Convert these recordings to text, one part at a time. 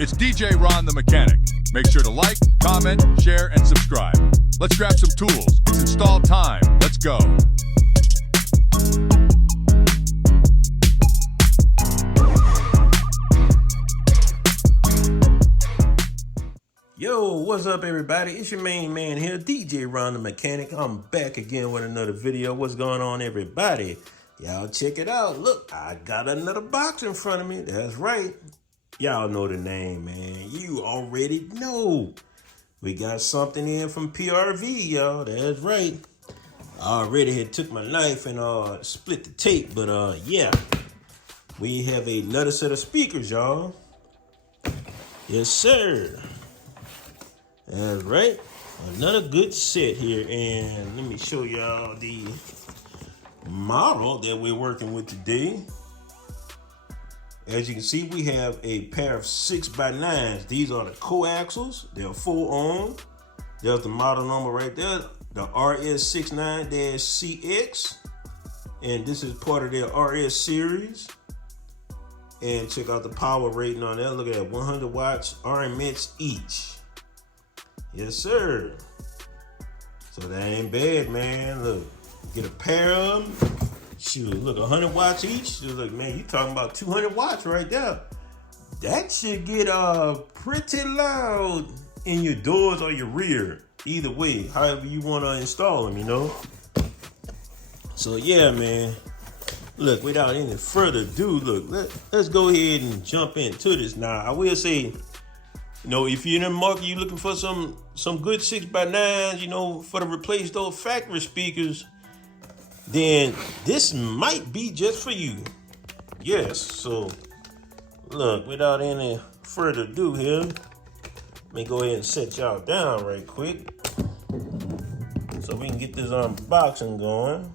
It's DJ Ron the Mechanic. Make sure to like, comment, share, and subscribe. Let's grab some tools. It's install time. Let's go. Yo, what's up everybody? It's your main man here, DJ Ron the Mechanic. I'm back again with another video. What's going on, everybody? Y'all check it out. Look, I got another box in front of me. That's right. Y'all know the name, man. You already know. We got something in from PRV, y'all. That's right. I already had took my knife and split the tape, but yeah. We have another set of speakers, y'all. Yes, sir. That's right. Another good set here, and let me show y'all the model that we're working with today. As you can see, we have a pair of 6x9s. These are the coaxials. They're 4-ohm. There's the model number right there, the RS69-CX. And this is part of their RS series. And check out the power rating on that. Look at that, 100 watts RMS each. Yes, sir. So that ain't bad, man. Look, get a pair of them. Shoot, look, 100 watts each. Look, man, you talking about 200 watts right there. That should get pretty loud in your doors or your rear. Either way, however you want to install them, you know. So yeah, man. Look, without any further ado, look, let's go ahead and jump into this now. I will say, you know, if you're in the market, you're looking for some good 6x9s, you know, for to replace those factory speakers, then this might be just for you. Yes, so look, without any further ado here, let me go ahead and set y'all down right quick so we can get this unboxing going,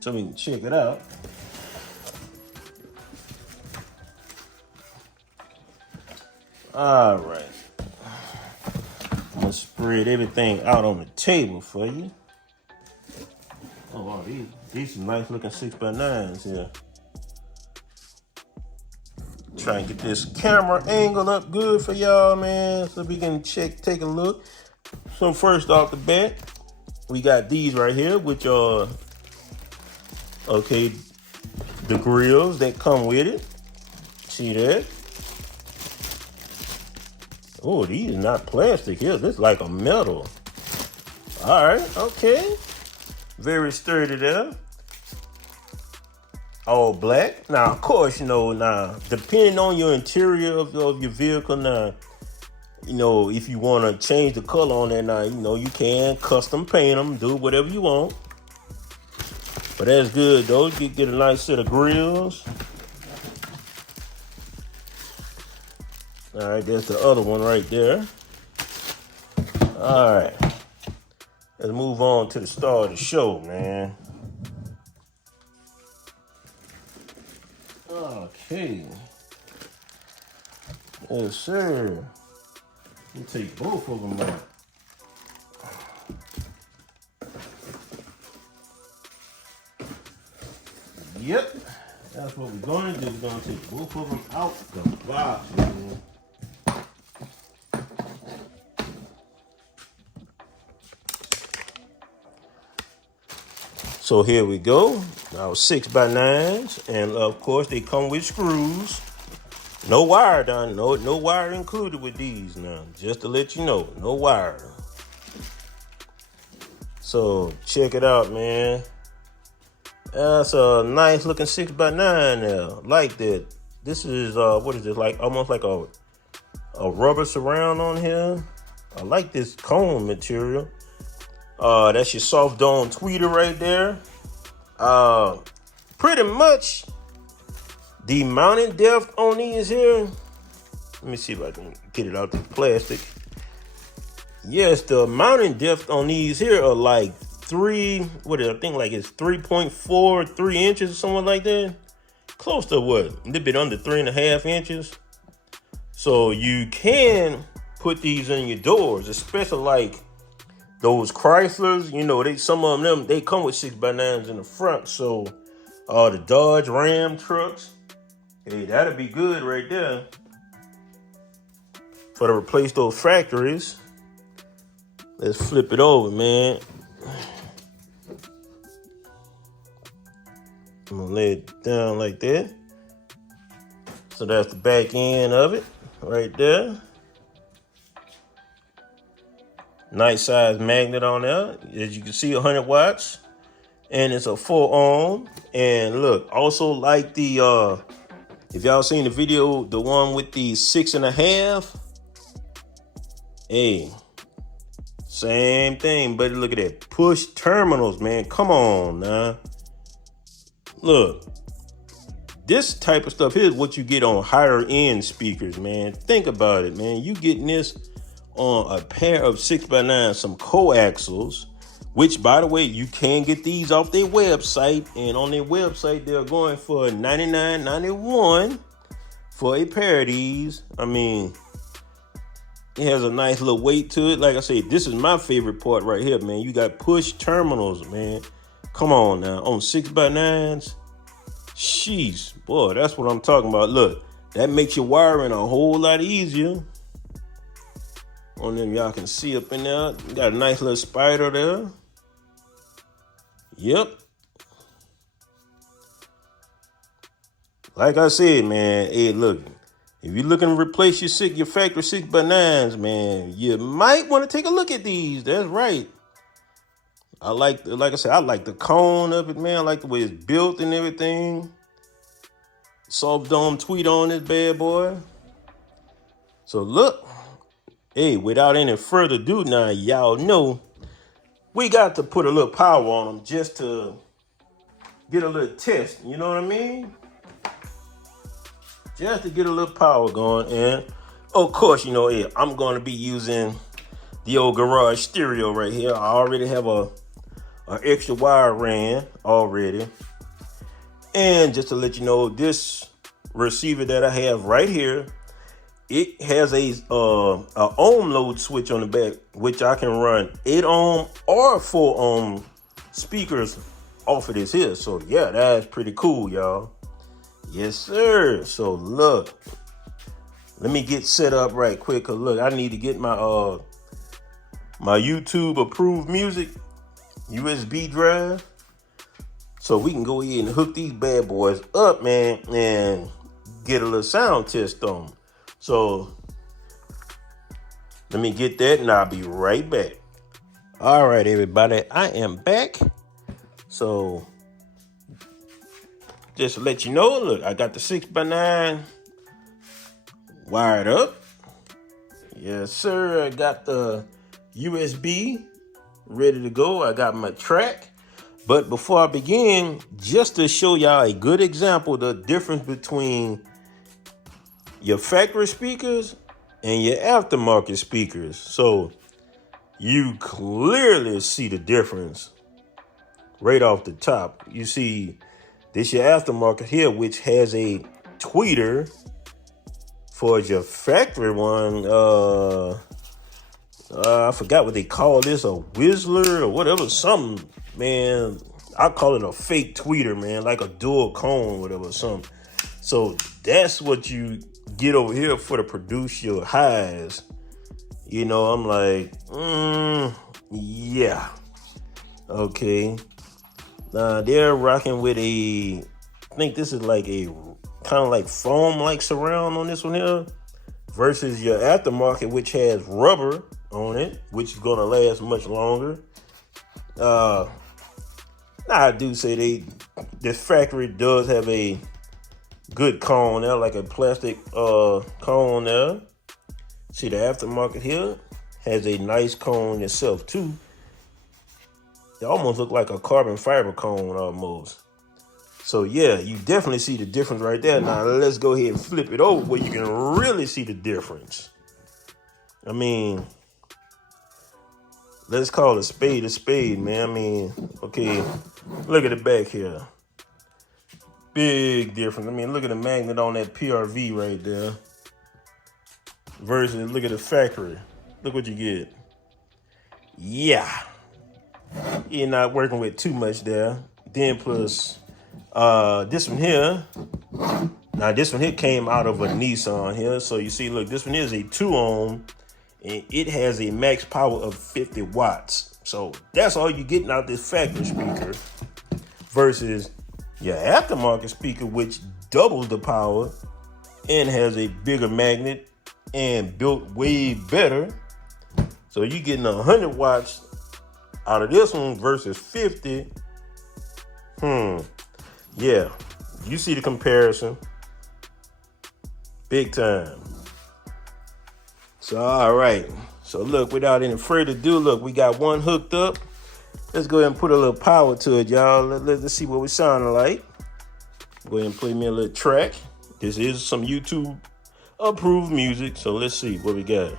so we can check it out. All right, I'm gonna spread everything out on the table for you. Oh wow, these are nice looking 6x9s here. Try and get this camera angle up good for y'all, man, so we can take a look. So first off the bat, we got these right here, which are the grills that come with it. See that? Oh, these are not plastic here. This is like a metal. All right, okay. Very sturdy there. All black. Now, of course, you know, depending on your interior of your vehicle, now, you know, if you want to change the color on that, now, you know, you can custom paint them, do whatever you want. But that's good, though. You get a nice set of grills. All right, there's the other one right there. All right. Let's move on to the star of the show, man. Okay. Yes, sir. Let me take both of them out. Yep. That's what we're going to do. We're going to take both of them out the box, man. So here we go, our 6x9s, and of course they come with screws. No wire down, no wire included with these now, just to let you know, no wire. So check it out, man. That's a nice looking 6x9 there, like that. This is, what is this, like almost like a rubber surround on here. I like this cone material. That's your soft dome tweeter right there. Pretty much the mounting depth on these here. Let me see if I can get it out the plastic. Yes, the mounting depth on these here are like I think like it's 3.43 inches or something like that. Close to what? A little bit under 3.5 inches. So you can put these in your doors, especially like those Chryslers, you know, some of them, they come with 6x9s in the front. So the Dodge Ram trucks, Hey, that'll be good right there. For to replace those factories. Let's flip it over, man. I'm gonna lay it down like that. So that's the back end of it right there. Nice size magnet on there. As you can see, 100 watts. And it's a 4 ohm. And look, also like the, if y'all seen the video, the one with the 6.5. Hey, same thing, buddy. Look at that. Push terminals, man. Come on now. Look, this type of stuff is what you get on higher end speakers, man. Think about it, man. You getting this on a pair of 6x9, some coaxials, which, by the way, you can get these off their website. And on their website, they're going for $99.91 for a pair of these. I mean, it has a nice little weight to it. Like I said, this is my favorite part right here, man. You got push terminals, man. Come on now. On 6x9s. Sheesh. Boy, that's what I'm talking about. Look, that makes your wiring a whole lot easier. On them, y'all can see up in there. You got a nice little spider there. Yep. Like I said, man, hey, look. If you're looking to replace your factory 6x9s, man, you might want to take a look at these. That's right. Like I said, I like the cone of it, man. I like the way it's built and everything. Soft dome tweet on this bad boy. So look, hey, without any further ado, now y'all know we got to put a little power on them just to get a little test. You know what I mean? Just to get a little power going. And of course, you know, hey, I'm going to be using the old garage stereo right here. I already have an extra wire ran already. And just to let you know, this receiver that I have right here, it has a ohm load switch on the back, which I can run 8 ohm or 4 ohm speakers off of this here. So yeah, that's pretty cool, y'all. Yes, sir. So look, let me get set up right quick. Cause look, I need to get my my YouTube approved music USB drive, so we can go ahead and hook these bad boys up, man, and get a little sound test on them. So let me get that and I'll be right back. All right, everybody, I am back. So just to let you know, look, I got the 6x9 wired up. Yes, sir. I got the USB ready to go. I got my track. But before I begin, just to show y'all a good example, the difference between your factory speakers and your aftermarket speakers. So you clearly see the difference right off the top. You see this your aftermarket here, which has a tweeter. For your factory one, I forgot what they call this, a Whistler or whatever, something, man. I call it a fake tweeter, man, like a dual cone, whatever, something. So that's what you get over here for to produce your highs. You know, I'm like, yeah. Okay. They're rocking with I think this is like a kind of like foam like surround on this one here, versus your aftermarket, which has rubber on it, which is going to last much longer. I do say this factory does have a good cone there, like a plastic cone there. See, the aftermarket here has a nice cone itself too. It almost look like a carbon fiber cone almost. So yeah, you definitely see the difference right there. Now let's go ahead and flip it over where you can really see the difference. I mean, let's call a spade, man. I mean, okay, look at the back here. Big difference. I mean, look at the magnet on that PRV right there. Versus look at the factory. Look what you get. Yeah. You're not working with too much there. Then plus this one here. Now Now this one here came out of a Nissan here. So you see, look, this one is a 2-ohm and it has a max power of 50 watts. So that's all you're getting out this factory speaker versus your aftermarket speaker, which doubles the power and has a bigger magnet and built way better. So you're getting 100 watts out of this one versus 50. Yeah, you see the comparison. Big time. So, all right. So, look, without any further ado, look, we got one hooked up. Let's go ahead and put a little power to it, y'all. Let's see what we sounding like. Go ahead and play me a little track. This is some YouTube approved music. So, let's see what we got.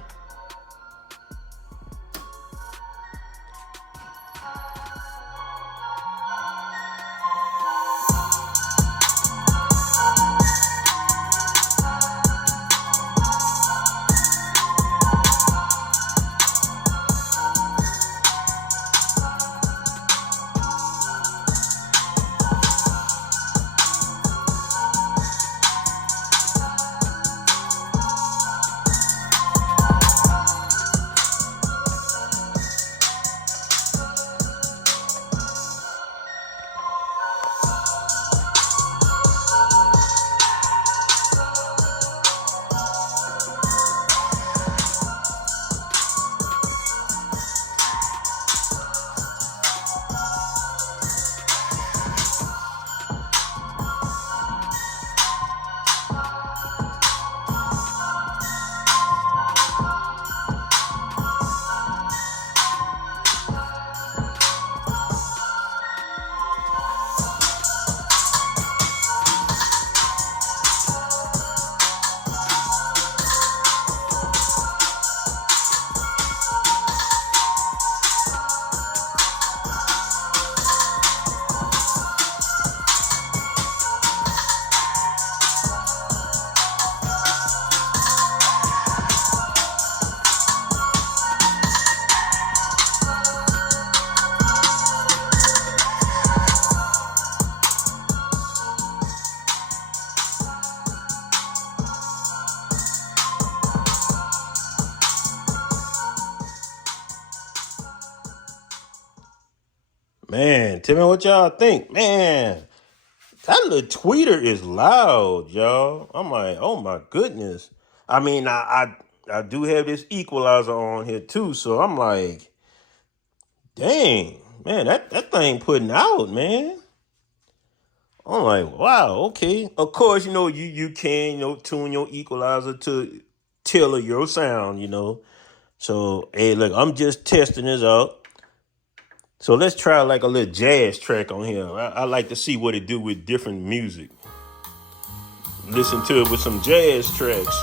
Man, tell me what y'all think. Man, that little tweeter is loud, y'all. I'm like, oh my goodness. I mean, I do have this equalizer on here too, so I'm like, dang, man, that thing putting out, man. I'm like, wow, okay. Of course, you can, tune your equalizer to tailor your sound. So, hey, look, I'm just testing this out. So let's try like a little jazz track on here. I like to see what it do with different music. Listen to it with some jazz tracks.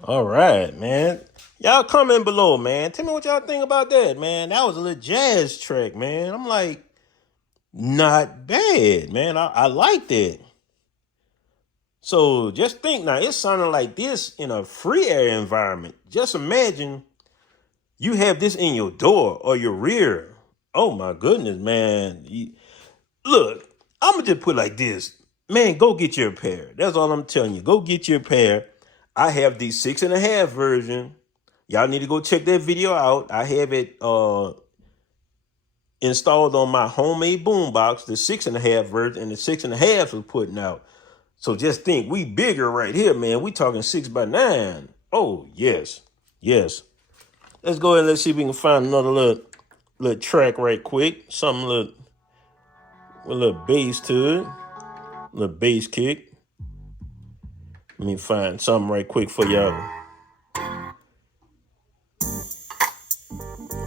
All right, man. Y'all comment below, man. Tell me what y'all think about that, man. That was a little jazz track, man. I'm like, not bad, man. I like that. So just think now, it's sounding like this in a free air environment. Just imagine you have this in your door or your rear. Oh my goodness, man. Look, I'm gonna just put it like this. Man, go get your pair. That's all I'm telling you. Go get your pair. I have the 6.5 version. Y'all need to go check that video out. I have it installed on my homemade boombox, the 6.5 version, and the 6.5 was putting out. So just think, we bigger right here, man. We talking 6x9. Oh, yes. Yes. Let's go ahead and let's see if we can find another little track right quick. Something with a little bass to it. A little bass kick. Let me find something right quick for y'all.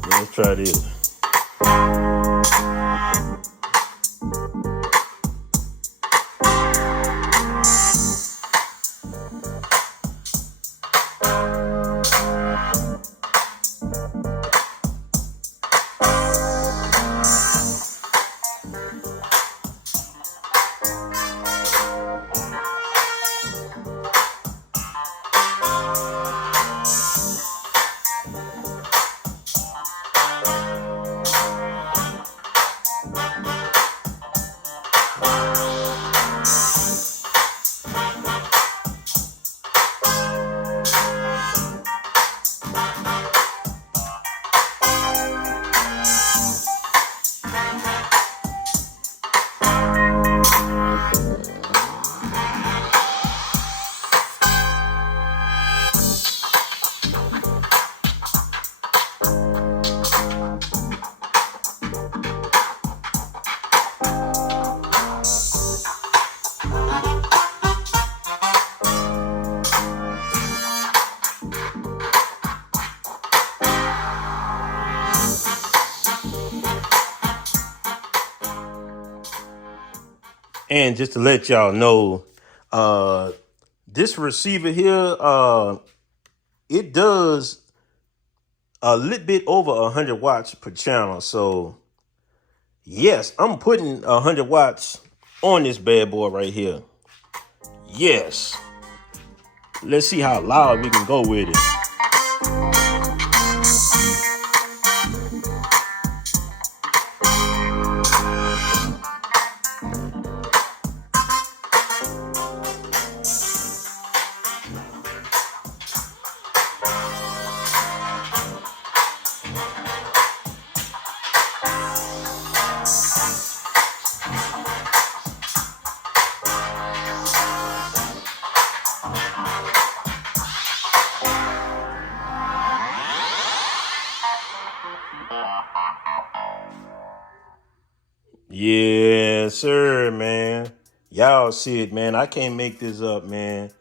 Let's try this. And just to let y'all know, this receiver here, it does a little bit over 100 watts per channel. So yes, I'm putting 100 watts on this bad boy right here. Yes. Let's see how loud we can go with it. Yes, sir, man. Y'all see it, man. I can't make this up, man.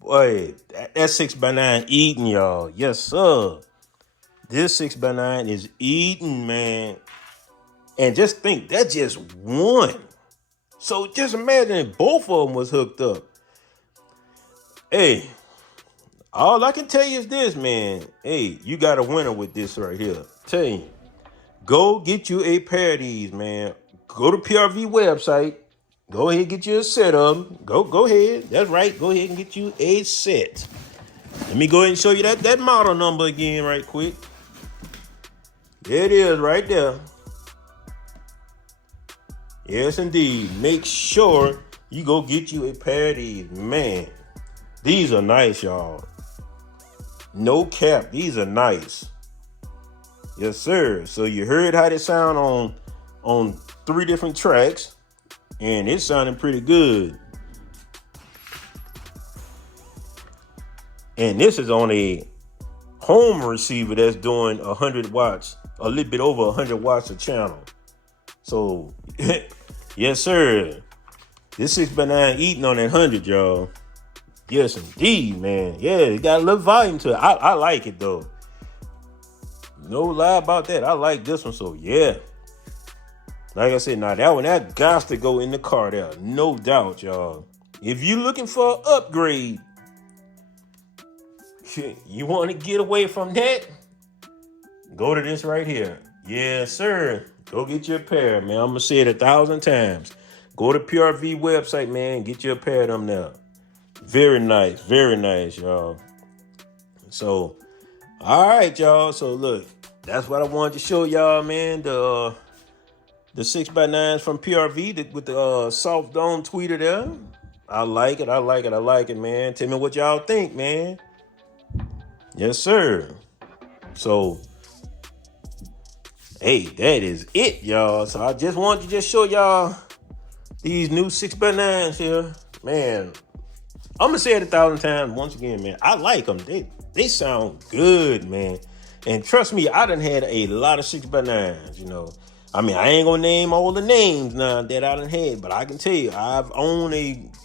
Boy, that 6x9 eating, y'all. Yes, sir. This 6x9 is eating, man. And just think, that's just one. So just imagine if both of them was hooked up. Hey, all I can tell you is this, man. Hey, you got a winner with this right here. Tell you. Go get you a pair of these, man. Go to PRV website. Go ahead and get you a set of them. Go ahead. That's right. Go ahead and get you a set. Let me go ahead and show you that model number again right quick. There it is right there. Yes, indeed. Make sure you go get you a pair of these. Man, these are nice, y'all. No cap. These are nice. Yes, sir. So you heard how they sound on 3 different tracks, and it's sounding pretty good. And this is on a home receiver that's doing 100 watts, a little bit over 100 watts a channel. So, yes, sir. This 6x9 eating on that 100, y'all. Yes, indeed, man. Yeah, it got a little volume to it. I like it, though. No lie about that. I like this one, so yeah. Like I said, now that one, that got to go in the car there. No doubt, y'all. If you're looking for an upgrade, you want to get away from that, go to this right here. Yes, sir. Go get you a pair, man. I'm going to say it 1,000 times. Go to PRV website, man. Get you a pair of them now. Very nice. Very nice, y'all. So, all right, y'all. So, look. That's what I wanted to show y'all, man. The 6x9s from PRV with the soft dome tweeter there. I like it. I like it. I like it, man. Tell me what y'all think, man. Yes, sir. So, Hey, that is it, y'all. So I just wanted to just show y'all these new 6x9s here. Man, I'm gonna say it 1,000 times once again, man. I like them. They sound good, man. And trust me, I done had a lot of 6x9s, you know. I mean, I ain't gonna name all the names now that I done had, but I can tell you, I've owned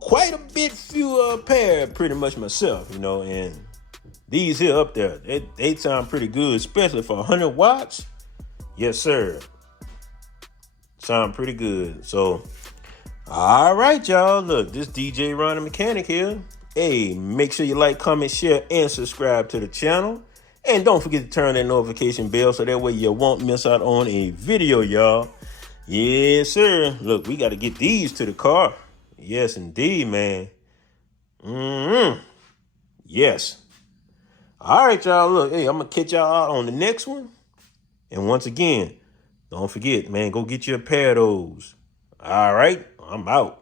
quite a few pair pretty much myself, you know, and these here up there, they sound pretty good, especially for 100 watts. Yes, sir. Sound pretty good. So, all right, y'all. Look, this DJ Ron the Mechanic here. Hey, make sure you like, comment, share, and subscribe to the channel. And don't forget to turn that notification bell so that way you won't miss out on a video, y'all. Yes, sir. Look, we got to get these to the car. Yes, indeed, man. Yes. All right, y'all. Look, hey, I'm going to catch y'all out on the next one. And once again, don't forget, man, go get you a pair of those. All right, I'm out.